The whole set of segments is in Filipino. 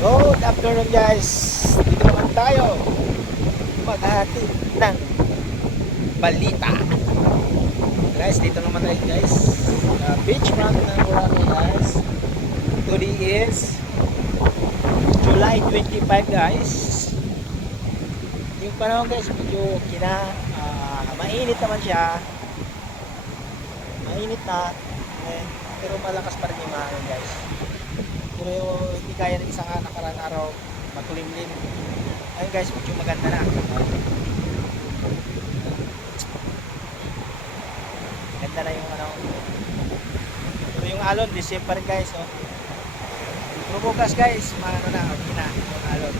Good afternoon guys. Dito naman tayo maghahati ng balita. Guys, dito naman tayo guys. Beachfront ng Boracay guys. Today is July 25 guys. Yung panahon guys medyo mainit naman siya. Mainit na. Pero malakas pa rin yung hangin guys. Pero hindi kaya ng isang nakarang araw matulimlim. Ayun guys, medyo maganda na. Maganda na yung pero yung alon, disip pa rin guys. Oh. Pero bukas guys, okay na yung alon.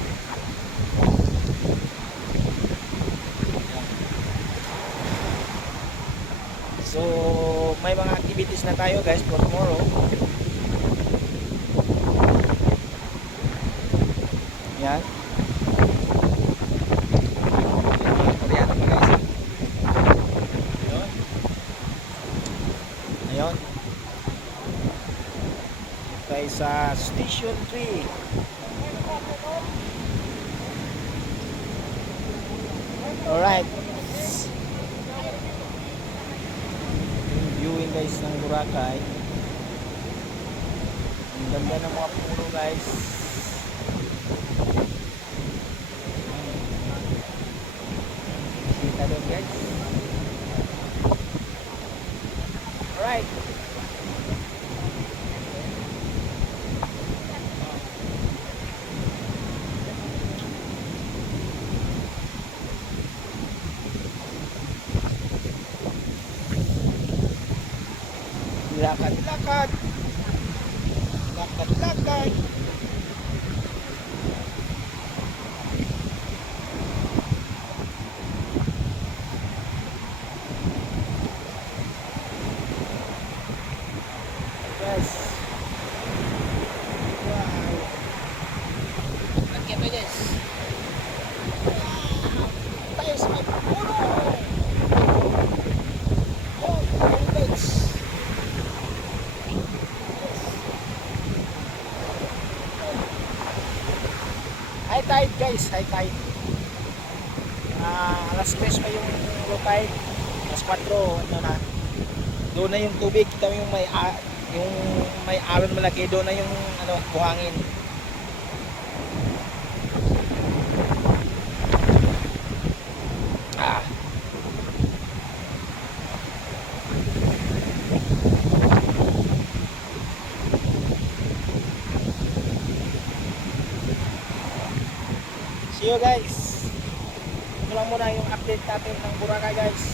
So, may mga activities na tayo guys for tomorrow. Yan. Koreano pa guys. Ayun. Ayun. Tayo sa Station 3. Alright. Yung viewing guys ng Boracay. Ang ganda ng mga puno guys. Kita doon guys. Alright. Lakad-lakad. Lakad-lakad. Guys. Wow. Lagyan mo guys. Wow. Tayo sa may puno. Oh, guys. High tide guys, high tide. Alas 3 pa yung low tide. Alas 4, ano na. Doon na yung tubig, kita mo yung may alon malaki, doon na yung buhangin. See you guys. Ito lang muna yung update natin ng Boracay guys.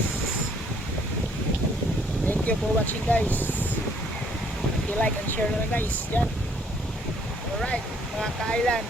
Thank you for watching guys. I-like and share na lang guys. Yan. Alright, mga ka-island.